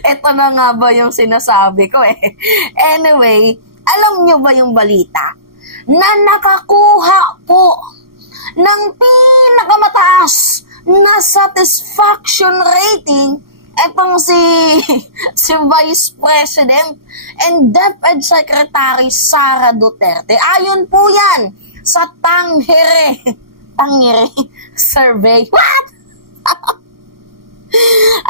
Ito na nga ba yung sinasabi ko eh. Anyway, alam nyo ba yung balita na nakakuha po ng pinakamataas na satisfaction rating etong si Vice President and DepEd Secretary Sara Duterte? Ayon po yan sa Tangere survey. What?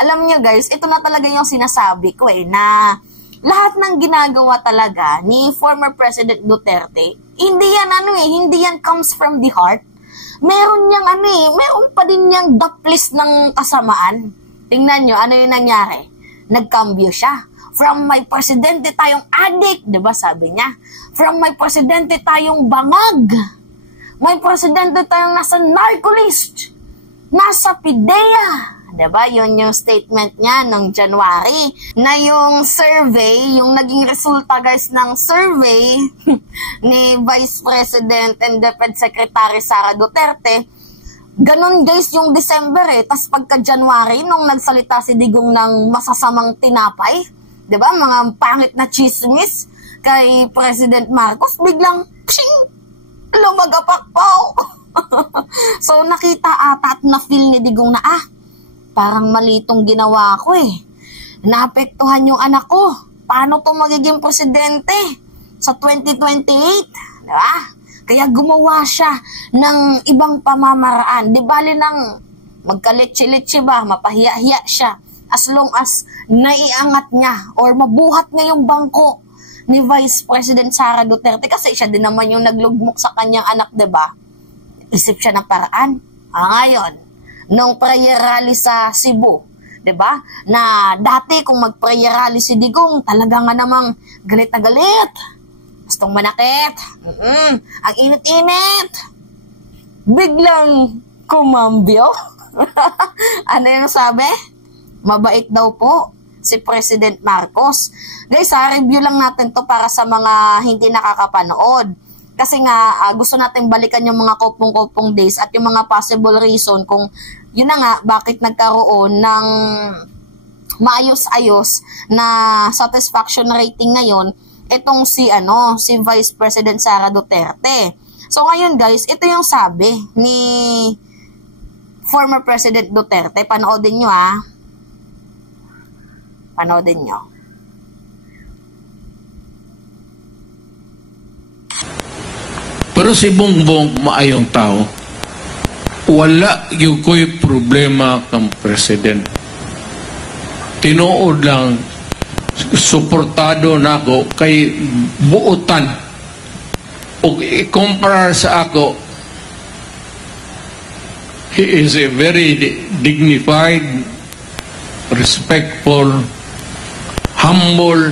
Alam nyo guys, ito na talaga yung sinasabi ko eh, na lahat ng ginagawa talaga ni former President Duterte, hindi yan comes from the heart. Meron pa din niyang daplis ng kasamaan. Tingnan nyo, ano yung nangyari? Nagkambyo siya. From my presidente tayong addict, diba sabi niya? From my presidente tayong bangag. My presidente tayong nasa narcolist. Nasa PIDEA. Diba? Yun yung statement niya noong January. Na yung survey, yung naging resulta guys ng survey ni Vice President and DepEd Secretary Sara Duterte, ganun guys yung December eh. Tas pagka January, nung nagsalita si Digong ng masasamang tinapay, diba? Mga pangit na chismis kay President Marcos, biglang, pshing! Lumagapakpaw! So nakita ata at na-feel ni Digong na, parang malitong ginawa ko eh. Naapektuhan yung anak ko. Paano to magiging presidente sa 2028? Diba? Kaya gumawa siya ng ibang pamamaraan. Di bali nang magkalitsi-litsi ba, mapahiya-hiya siya. As long as naiangat niya or mabuhat niya yung bangko ni Vice President Sara Duterte. Kasi siya din naman yung naglugmok sa kanyang anak, diba? Isip siya ng paraan. Ngayon, nung prayer rally sa Cebu, 'di ba? Na dati kung mag-prayer rally si Digong, talaga nga namang galit na galit. Gustong manakit. Ang init-init. Biglang kumambyo. Ano yung sabi? Mabait daw po si President Marcos. Guys, review lang natin to para sa mga hindi nakakapanood. Kasi nga, gusto natin balikan yung mga kopong-kopong days at yung mga possible reason kung yun na nga, bakit nagkaroon ng maayos-ayos na satisfaction rating ngayon itong si Vice President Sara Duterte. So ngayon guys, ito yung sabi ni former President Duterte. Panoodin nyo Panoodin nyo. Pero si Bongbong maayong tao. Wala yung ko'y problema kang president. Tinuod lang, suportado na ako kay buutan. O i-compare sa ako, he is a very dignified, respectful, humble.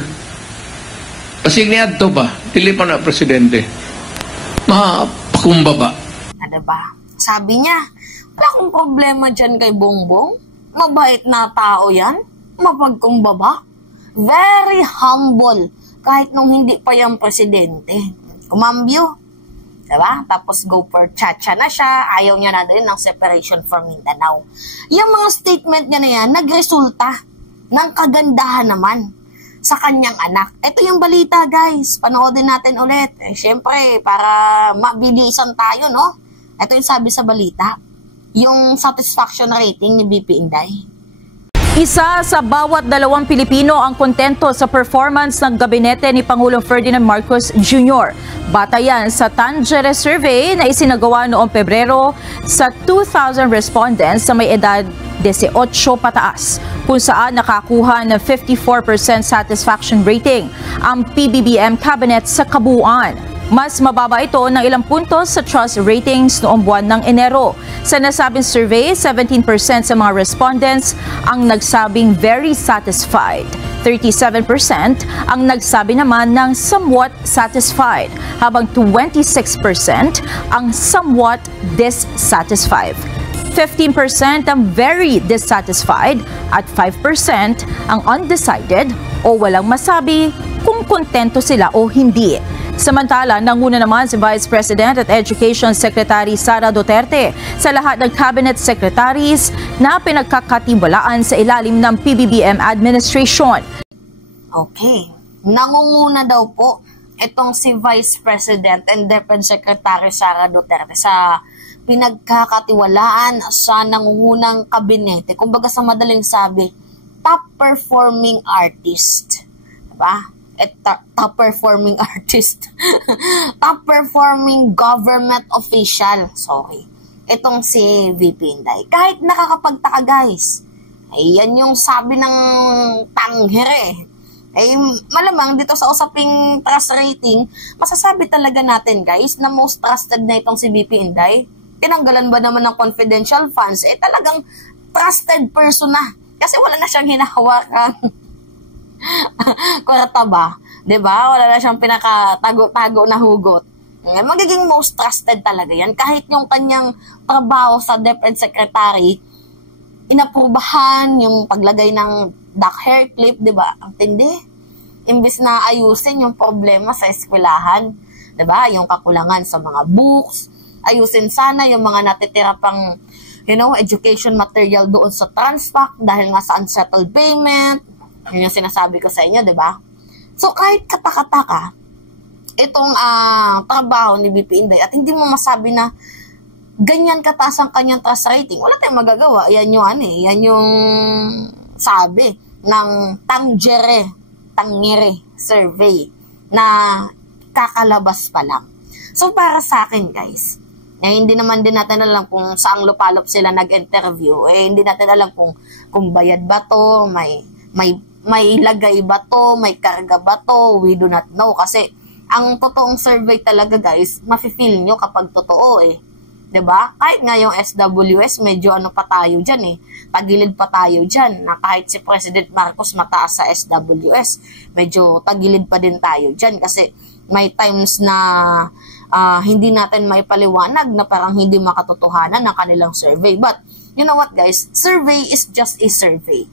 Kasi niya ito ba? Dili pa na presidente. Mapakumbaba. Ano ba? Sabi niya, wala akong problema dyan kay Bongbong. Mabait na tao yan. Mapagkumbaba. Very humble. Kahit nung hindi pa yung presidente. Kumambyo. Diba? Tapos go for chacha na siya. Ayaw niya na din ng separation from Mindanao. Yung mga statement niya na yan, nagresulta ng kagandahan naman sa kanyang anak. Ito yung balita guys. Panoodin natin ulit. Siyempre, para mabilisan tayo, no? Ito yung sabi sa balita, yung satisfaction rating ni BP Inday. Isa sa bawat 2 Pilipino ang kontento sa performance ng gabinete ni Pangulong Ferdinand Marcos Jr. Batayan sa Tangere survey na isinagawa noong Pebrero sa 2,000 respondents sa may edad 18 pataas, kung saan nakakuha ng 54% satisfaction rating ang PBBM cabinet sa kabuuan. Mas mababa ito ng ilang puntos sa trust ratings noong buwan ng Enero. Sa nasabing survey, 17% sa mga respondents ang nagsabing very satisfied. 37% ang nagsabi naman ng somewhat satisfied, habang 26% ang somewhat dissatisfied. 15% ang very dissatisfied at 5% ang undecided o walang masabi kung kontento sila o hindi. Samantala, nanguna naman si Vice President at Education Secretary Sara Duterte sa lahat ng cabinet secretaries na pinagkakatiwalaan sa ilalim ng PBBM administration. Okay, nangunguna daw po itong si Vice President and Deputy Secretary Sara Duterte sa pinagkakatiwalaan sa nangungunang kabinete. Kumbaga sa madaling sabi, top performing artist. Diba? Top performing artist. Top performing government official. Sorry. Itong si VP Inday. Kahit nakakapagtaka guys. Ayan yung sabi ng tanghire. Malamang dito sa usaping trust rating, masasabi talaga natin guys na most trusted na itong si VP Inday. Tinanggalan ba naman ng confidential funds? Talagang trusted person na. Kasi wala na siyang hinahawakan. Kwarta ba? Diba? Wala na siyang pinakatago-tago na hugot. Magiging most trusted talaga yan. Kahit yung kanyang trabaho sa DepEd Secretary, inaprubahan yung paglagay ng duck hair clip, diba? Ang tindi. Imbis na ayusin yung problema sa eskwelahan, diba? Yung kakulangan sa mga books, ayusin sana yung mga natitira pang, education material doon sa Transpac dahil nga sa unsettled payment. Yun yung sinasabi ko sa inyo, di ba? So, kahit katakataka, itong trabaho ni VP Inday at hindi mo masabi na ganyan kataas ang kanyang trust rating, wala tayong magagawa. Yan yung, yan yung sabi ng Tangere survey na kakalabas pa lang. So, para sa akin, guys, hindi naman din natin alam kung saang lupalop sila nag-interview. Hindi natin alam kung bayad ba to, may lagay ba to, may karga ba to, we do not know. Kasi, ang totoong survey talaga guys, mafe-feel nyo kapag totoo Diba? Kahit nga yung SWS, medyo pa tayo dyan Tagilid pa tayo dyan. Na kahit si President Marcos mataas sa SWS, medyo tagilid pa din tayo dyan. Kasi may times na hindi natin maipaliwanag na parang hindi makatotohanan ng kanilang survey. But, you know what guys? Survey is just a survey.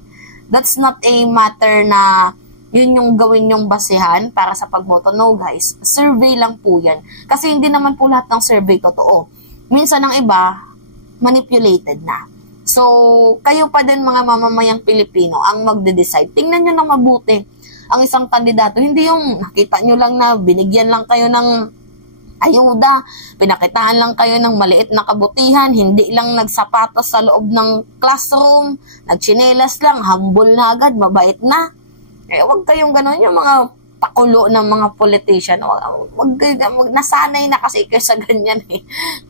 That's not a matter na yun yung gawin yung basihan para sa pagboto. No guys, survey lang po yan. Kasi hindi naman po lahat ng survey totoo. Minsan ang iba, manipulated na. So, kayo pa din mga mamamayang Pilipino ang magde-decide. Tingnan nyo na mabuti ang isang kandidato. Hindi yung nakita nyo lang na binigyan lang kayo ng ayuda, pinakitaan lang kayo ng maliit na kabutihan, hindi lang nagsapatos sa loob ng classroom, nagchinelas lang, humble na agad, mabait na. Huwag kayong gano'n yung mga pakulo ng mga politician. Nasanay na kasi kayo sa ganyan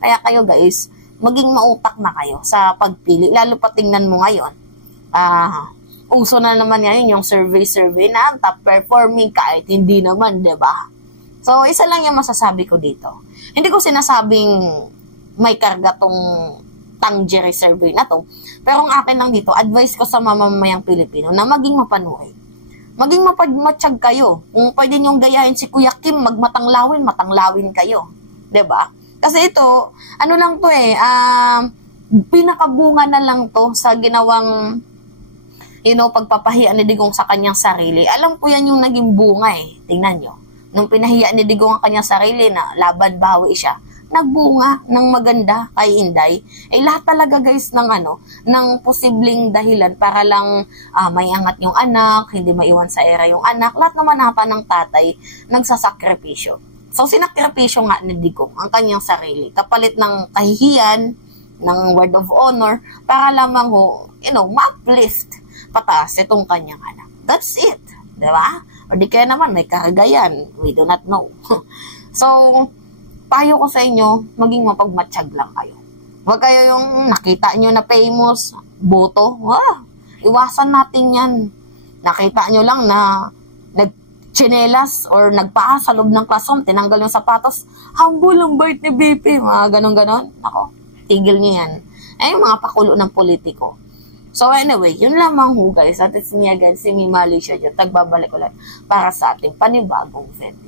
Kaya kayo guys, maging mautak na kayo sa pagpili. Lalo pa tingnan mo ngayon. Uso na naman yan yung survey na top performing kahit hindi naman, diba? So, isa lang yung masasabi ko dito. Hindi ko sinasabing may karga tong Tangere survey na to. Pero ang akin lang dito, advice ko sa mamamayang Pilipino na maging mapanuoy. Maging mapadmatsyag kayo. Kung pwede niyong gayahin si Kuya Kim, matanglawin kayo. 'Di ba? Kasi ito, ano lang to pinakabunga na lang to sa ginawang pagpapahiya ni Digong sa kanyang sarili. Alam ko yan yung naging bunga Tingnan nyo. Nung pinahiya ni Digong ang kanyang sarili na laban bawi siya, nagbunga ng maganda kay Inday. Lahat talaga guys ng posibleng dahilan para lang may angat yung anak, hindi maiwan sa era yung anak. Lahat naman ng tatay nagsasakripisyo. So sinakripisyo nga ni Digong ang kanyang sarili kapalit ng kahihiyan, ng word of honor para lamang ma-uplift pataas itong kanyang anak. That's it. Diba? O di kaya naman may karagayan. We do not know. So, payo ko sa inyo, maging mapagmatsyag lang kayo. Huwag kayo yung nakita nyo na famous, boto. Iwasan natin yan. Nakita nyo lang na nagchinelas or nagpaa sa loob ng classroom, tinanggal yung sapatos, humble ang bait ni BP. Mga ganon-ganon. Ako, tigil nyo yan. Yung mga pakulo ng politiko. So anyway, yun lamang guys. At it's me again, si Mima Alicia. Tagbabalik ulit para sa ating panibagong video.